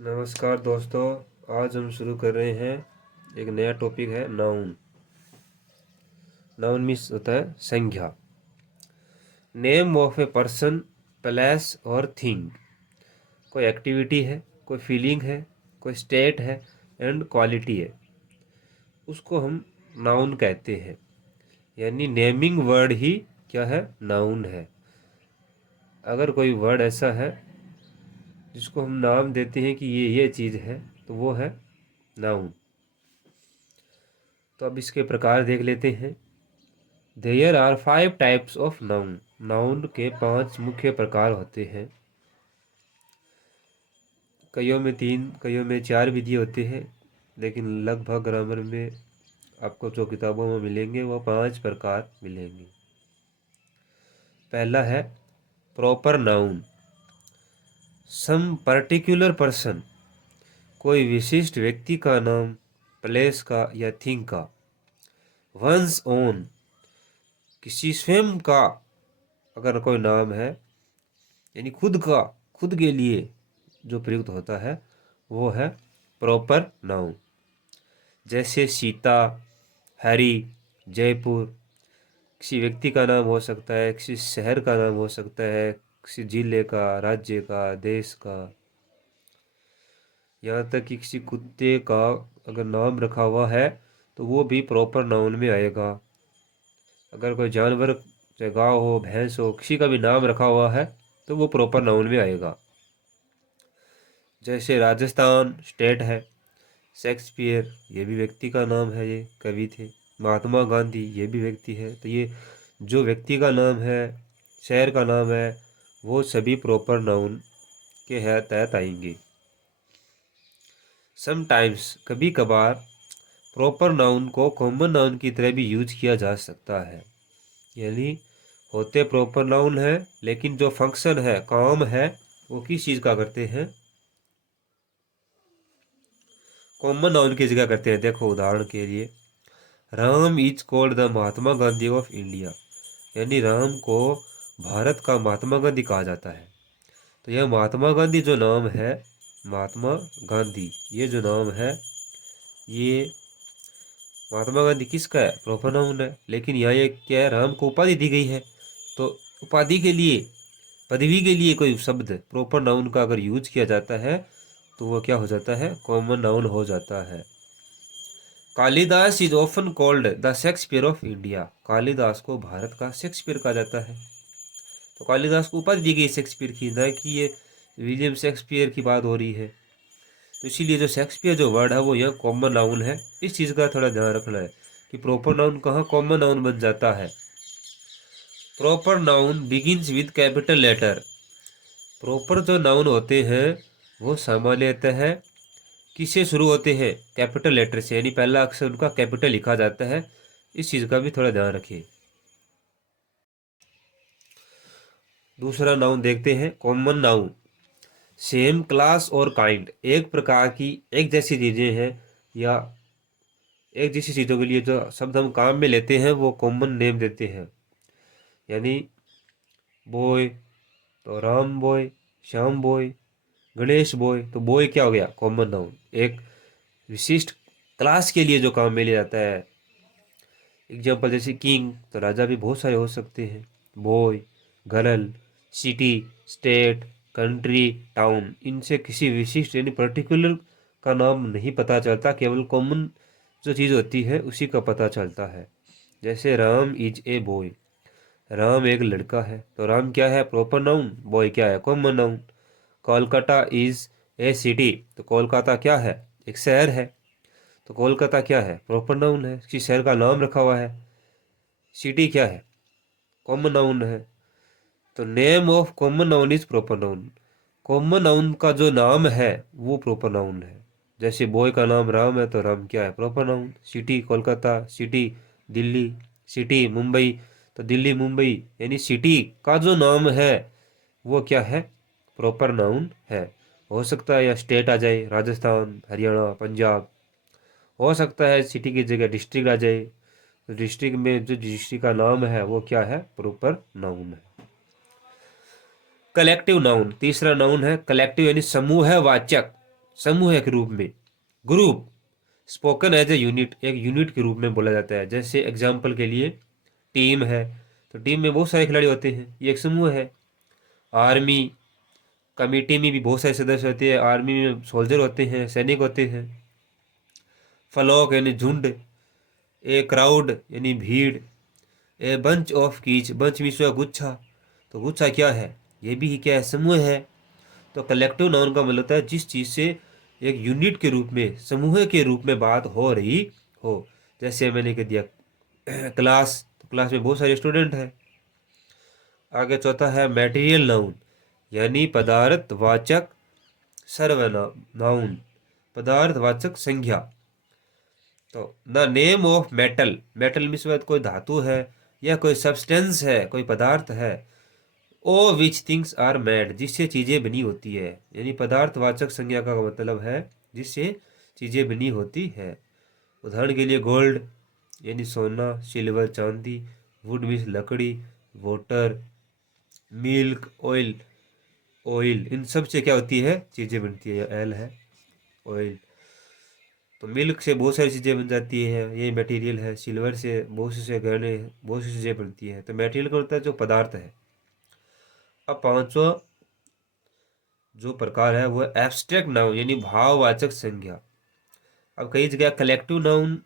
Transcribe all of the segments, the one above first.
नमस्कार दोस्तों। आज हम शुरू कर रहे हैं एक नया टॉपिक है नाउन। नाउन मीन्स होता है संज्ञा। Name of a person, place और थिंग। कोई एक्टिविटी है, कोई फीलिंग है, कोई स्टेट है एंड क्वालिटी है, उसको हम नाउन कहते हैं। यानी नेमिंग वर्ड ही क्या है, नाउन है। अगर कोई वर्ड ऐसा है जिसको हम नाम देते हैं कि ये चीज़ है, तो वो है नाउन। तो अब इसके प्रकार देख लेते हैं। There are 5 types of noun. Noun के 5 मुख्य प्रकार होते हैं। कईयों में 3, कईयों में 4 विधि होते हैं, लेकिन लगभग ग्रामर में आपको जो किताबों में मिलेंगे वो 5 प्रकार मिलेंगे। पहला है proper noun. Some particular person, कोई विशिष्ट व्यक्ति का नाम, प्लेस का या थिंग का। वंस ओन, किसी स्वयं का अगर कोई नाम है, यानी खुद का, खुद के लिए जो प्रयुक्त होता है वो है प्रॉपर नाउन। जैसे सीता, हरी, जयपुर। किसी व्यक्ति का नाम हो सकता है, किसी शहर का नाम हो सकता है, किसी जिले का, राज्य का, देश का। यहाँ तक कि किसी कुत्ते का अगर नाम रखा हुआ है तो वो भी प्रॉपर नाउन में आएगा। अगर कोई जानवर, चाहे गाय हो, भैंस हो, किसी का भी नाम रखा हुआ है तो वो प्रॉपर नाउन में आएगा। जैसे राजस्थान स्टेट है। शेक्सपियर, ये भी व्यक्ति का नाम है, ये कवि थे। महात्मा गांधी, ये भी व्यक्ति है। तो ये जो व्यक्ति का नाम है, शहर का नाम है, वो सभी प्रॉपर नाउन के तहत आएंगे। समटाइम्स, कभी कभार, प्रॉपर नाउन को कॉमन नाउन की तरह भी यूज किया जा सकता है। यानी होते प्रॉपर नाउन है, लेकिन जो फंक्शन है, काम है, वो किस चीज़ का करते हैं, कॉमन नाउन की जगह करते हैं। देखो उदाहरण के लिए, Ram is called the Mahatma Gandhi of India. यानी राम को भारत का महात्मा गांधी कहा जाता है। तो यह महात्मा गांधी जो नाम है, महात्मा गांधी ये जो नाम है, ये महात्मा गांधी किसका है, प्रॉपर नाउन है। लेकिन यहाँ ये क्या है, राम को उपाधि दी गई है। तो उपाधि के लिए, पदवी के लिए कोई शब्द प्रॉपर नाउन का अगर यूज किया जाता है तो वो क्या हो जाता है, कॉमन नाउन हो जाता है। Kalidas is often called the Shakespeare of India. Kalidas को भारत का शेक्सपियर कहा जाता है। तो कालिदास को उपाधि दी गई शेक्सपियर की, ना कि ये विलियम शेक्सपियर की बात हो रही है। तो इसीलिए जो शेक्सपियर जो वर्ड है वो यह कॉमन नाउन है। इस चीज़ का थोड़ा ध्यान रखना है कि प्रॉपर नाउन कहाँ कॉमन नाउन बन जाता है। Proper noun begins with capital letter. Proper जो नाउन होते हैं वो सामान्यतः किससे शुरू होते हैं, कैपिटल लेटर से। यानी पहला अक्षर उनका कैपिटल लिखा जाता है। इस चीज़ का भी थोड़ा ध्यान रखिए। दूसरा नाउन देखते हैं, कॉमन नाउन। सेम क्लास और काइंड, एक प्रकार की, एक जैसी चीज़ें हैं या एक जैसी चीज़ों के लिए जो शब्द हम काम में लेते हैं वो कॉमन नेम देते हैं। यानी बॉय तो Ram boy, Shyam boy, Ganesh boy. तो बॉय क्या हो गया, कॉमन नाउन। एक विशिष्ट क्लास के लिए जो काम में लिया जाता है। एग्जाम्पल जैसे किंग, तो राजा भी बहुत सारे हो सकते हैं। Boy, girl, city, state, country, town, इनसे किसी विशिष्ट यानी पर्टिकुलर का नाम नहीं पता चलता, केवल कॉमन जो चीज़ होती है उसी का पता चलता है। जैसे Ram is a boy, Ram एक लड़का है। तो राम क्या है, प्रॉपर नाउन। बॉय क्या है, common noun. Kolkata is a city, तो कोलकाता क्या है, एक शहर है। तो कोलकाता क्या है, प्रॉपर नाउन है, किसी शहर का नाम रखा हुआ है। सिटी क्या है, कॉमन नाउन है। तो name of common noun is proper noun. Common noun का जो नाम है वो प्रॉपर नाउन है। जैसे बॉय का नाम राम है, तो राम क्या है, proper noun. City Kolkata, city Delhi, city Mumbai, तो दिल्ली मुंबई, यानी सिटी का जो नाम है वो क्या है, प्रॉपर नाउन है। हो सकता है या स्टेट आ जाए, राजस्थान, हरियाणा, पंजाब। हो सकता है सिटी की जगह डिस्ट्रिक्ट आ जाए, तो डिस्ट्रिक्ट में जो डिस्ट्रिक्ट का नाम है वो क्या है, प्रॉपर नाउन है। कलेक्टिव नाउन, तीसरा नाउन है कलेक्टिव, यानी समूह है वाचक। समूह के रूप में। Group spoken as a unit, एक यूनिट के रूप में बोला जाता है। जैसे एग्जाम्पल के लिए टीम है, तो टीम में बहुत सारे खिलाड़ी होते हैं, ये एक समूह है। आर्मी, कमेटी में भी बहुत सारे सदस्य होते हैं, आर्मी में सोल्जर होते हैं, सैनिक होते हैं। फ्लॉक यानी झुंड, ए क्राउड यानी भीड़, a bunch of keys, bunch means गुच्छा, तो गुच्छा क्या है, ये भी क्या है, समूह है। तो कलेक्टिव नाउन का मतलब होता है जिस चीज़ से एक यूनिट के रूप में, समूह के रूप में बात हो रही हो। जैसे मैंने कह दिया क्लास, तो क्लास में बहुत सारे स्टूडेंट हैं। आगे चौथा है मटेरियल नाउन, यानी पदार्थवाचक सर्वनाउन, पदार्थवाचक संज्ञा। तो the name of metal, metal means कोई धातु है या कोई सब्सटेंस है, कोई पदार्थ है। ओ विच थिंग्स आर मेड, जिससे चीज़ें बनी होती है, यानी पदार्थवाचक संज्ञा का मतलब है जिससे चीज़ें बनी होती है। उदाहरण के लिए गोल्ड यानी सोना, सिल्वर चांदी, वुड मीन्स लकड़ी, वाटर, मिल्क, ऑयल, ऑयल, इन सब से क्या होती है, चीज़ें बनती है। एल है ऑयल, तो मिल्क से बहुत सारी चीज़ें बन जाती है, ये मटेरियल है। सिल्वर से बहुत से गहने, बहुत सी चीज़ें बनती है। तो मटेरियल का होता है जो पदार्थ है। अब पांचवा जो प्रकार है वो एब्स्ट्रैक्ट नाउन, यानी भाववाचक संज्ञा। अब कई जगह कलेक्टिव नाउन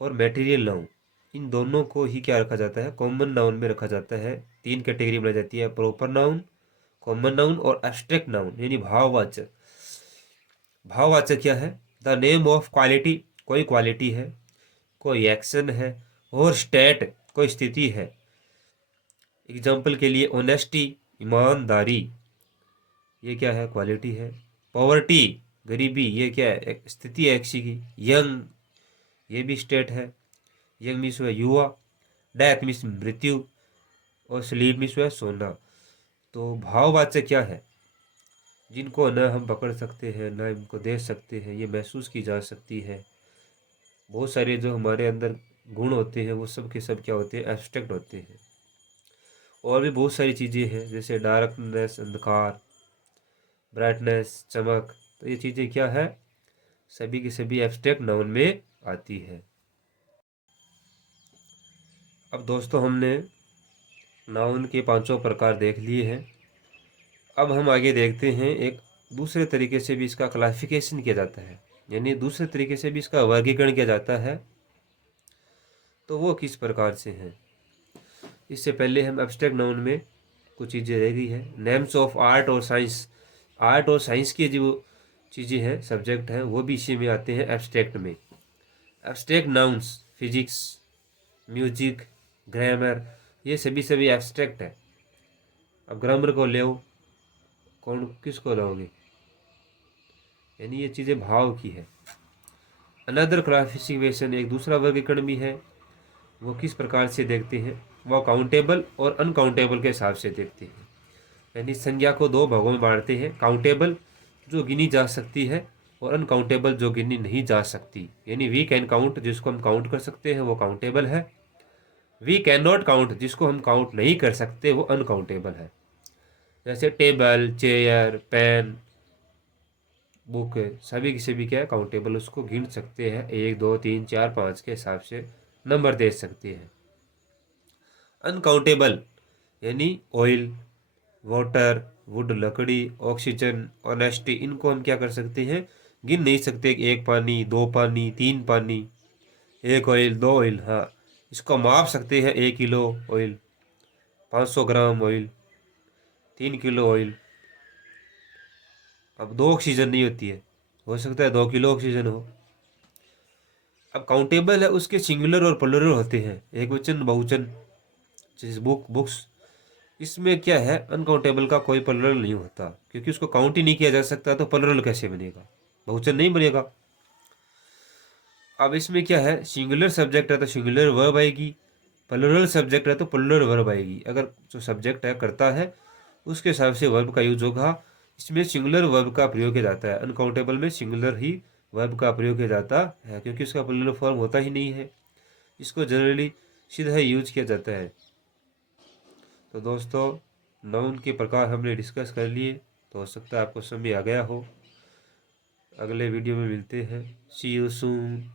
और मटेरियल नाउन, इन दोनों को ही क्या रखा जाता है, कॉमन नाउन में रखा जाता है। तीन कैटेगरी बनाई जाती है, प्रॉपर नाउन, कॉमन नाउन और एब्स्ट्रैक्ट नाउन, यानी भाववाचक। भाववाचक क्या है, द नेम ऑफ क्वालिटी, कोई क्वालिटी है, कोई एक्शन है, और स्टेट, कोई स्थिति है। एग्जाम्पल के लिए ऑनेस्टी, ईमानदारी, ये क्या है, क्वालिटी है। पॉवर्टी, गरीबी, ये क्या है, एक स्थिति है किसी की। यंग, ये भी स्टेट है, यंग मीन्स हुआ युवा। डेथ मीन्स मृत्यु, और स्लीप मीन्स हुआ सोना। तो भाववाचक क्या है, जिनको न हम पकड़ सकते हैं, न इनको देख सकते हैं, ये महसूस की जा सकती है। बहुत सारे जो हमारे अंदर गुण होते हैं वो सब के सब क्या होते हैं, एब्स्ट्रैक्ट होते हैं। और भी बहुत सारी चीज़ें हैं, जैसे डार्कनेस अंधकार, ब्राइटनेस चमक, तो ये चीज़ें क्या है, सभी की सभी एब्स्ट्रैक्ट नाउन में आती है। अब दोस्तों हमने नाउन के पांचों प्रकार देख लिए हैं। अब हम आगे देखते हैं एक दूसरे तरीके से भी इसका क्लासिफिकेशन किया जाता है, यानी दूसरे तरीके से भी इसका वर्गीकरण किया जाता है। तो वो किस प्रकार से है, इससे पहले हम एब्स्ट्रैक्ट नाउन में कुछ चीज़ें रह गई है। नेम्स ऑफ आर्ट और साइंस, आर्ट और साइंस की जो चीज़ें हैं, सब्जेक्ट हैं, वो भी इसी में आते हैं एब्स्ट्रैक्ट में। Abstract nouns, physics, music, grammar, ये सभी सभी एब्स्ट्रैक्ट है। अब ग्रामर को ले, कौन किसको लाओगे, यानी ये चीज़ें भाव की है। अनदर क्लासिफिकेशन, एक दूसरा वर्गीकरण भी है, वो किस प्रकार से देखते हैं, वो काउंटेबल और अनकाउंटेबल के हिसाब से देखते हैं। यानी संज्ञा को दो भागों में बांटते हैं, काउंटेबल जो गिनी जा सकती है, और अनकाउंटेबल जो गिनी नहीं जा सकती। यानी वी कैन काउंट, जिसको हम काउंट कर सकते हैं वो काउंटेबल है। वी कैन नॉट काउंट, जिसको हम काउंट नहीं कर सकते वो अनकाउंटेबल है। जैसे टेबल, चेयर, पेन, बुक, सभी की सभी क्या है, काउंटेबल, उसको गिन सकते हैं, 1 2 3 4 5 के हिसाब से नंबर दे सकते हैं। अनकाउंटेबल यानी ऑयल, वाटर, वुड लकड़ी, ऑक्सीजन, ऑनेस्टी, इनको हम क्या कर सकते हैं, गिन नहीं सकते। एक पानी, दो पानी, तीन पानी, एक ऑयल, दो ऑयल, हाँ इसको माप सकते हैं, 1 kilo oil, 500 gram oil, 3 kilo oil. अब दो ऑक्सीजन नहीं होती है, हो सकता है 2 किलो ऑक्सीजन हो। अब काउंटेबल है, उसके सिंगुलर और प्लुरल होते हैं, एक वचन बहुवचन, जैसे बुक, बुक्स। इसमें क्या है, अनकाउंटेबल का कोई प्लुरल नहीं होता, क्योंकि उसको काउंट ही नहीं किया जा सकता, तो प्लुरल कैसे बनेगा, बहुवचन नहीं बनेगा। अब इसमें क्या है, सिंगुलर सब्जेक्ट है तो सिंगुलर वर्ब आएगी, प्लुरल सब्जेक्ट है तो प्लुरल वर्ब आएगी। अगर जो सब्जेक्ट है करता है उसके हिसाब से वर्ब का यूज होगा। इसमें सिंगुलर वर्ब का प्रयोग किया जाता है, अनकाउंटेबल में सिंगुलर ही वर्ब का प्रयोग किया जाता है, क्योंकि उसका प्लुरल फॉर्म होता ही नहीं है। इसको जनरली सीधा यूज किया जाता है। तो दोस्तों नाउन के प्रकार हमने डिस्कस कर लिए, तो हो सकता है आपको समझ आ गया हो। अगले वीडियो में मिलते हैं। सी यू सून।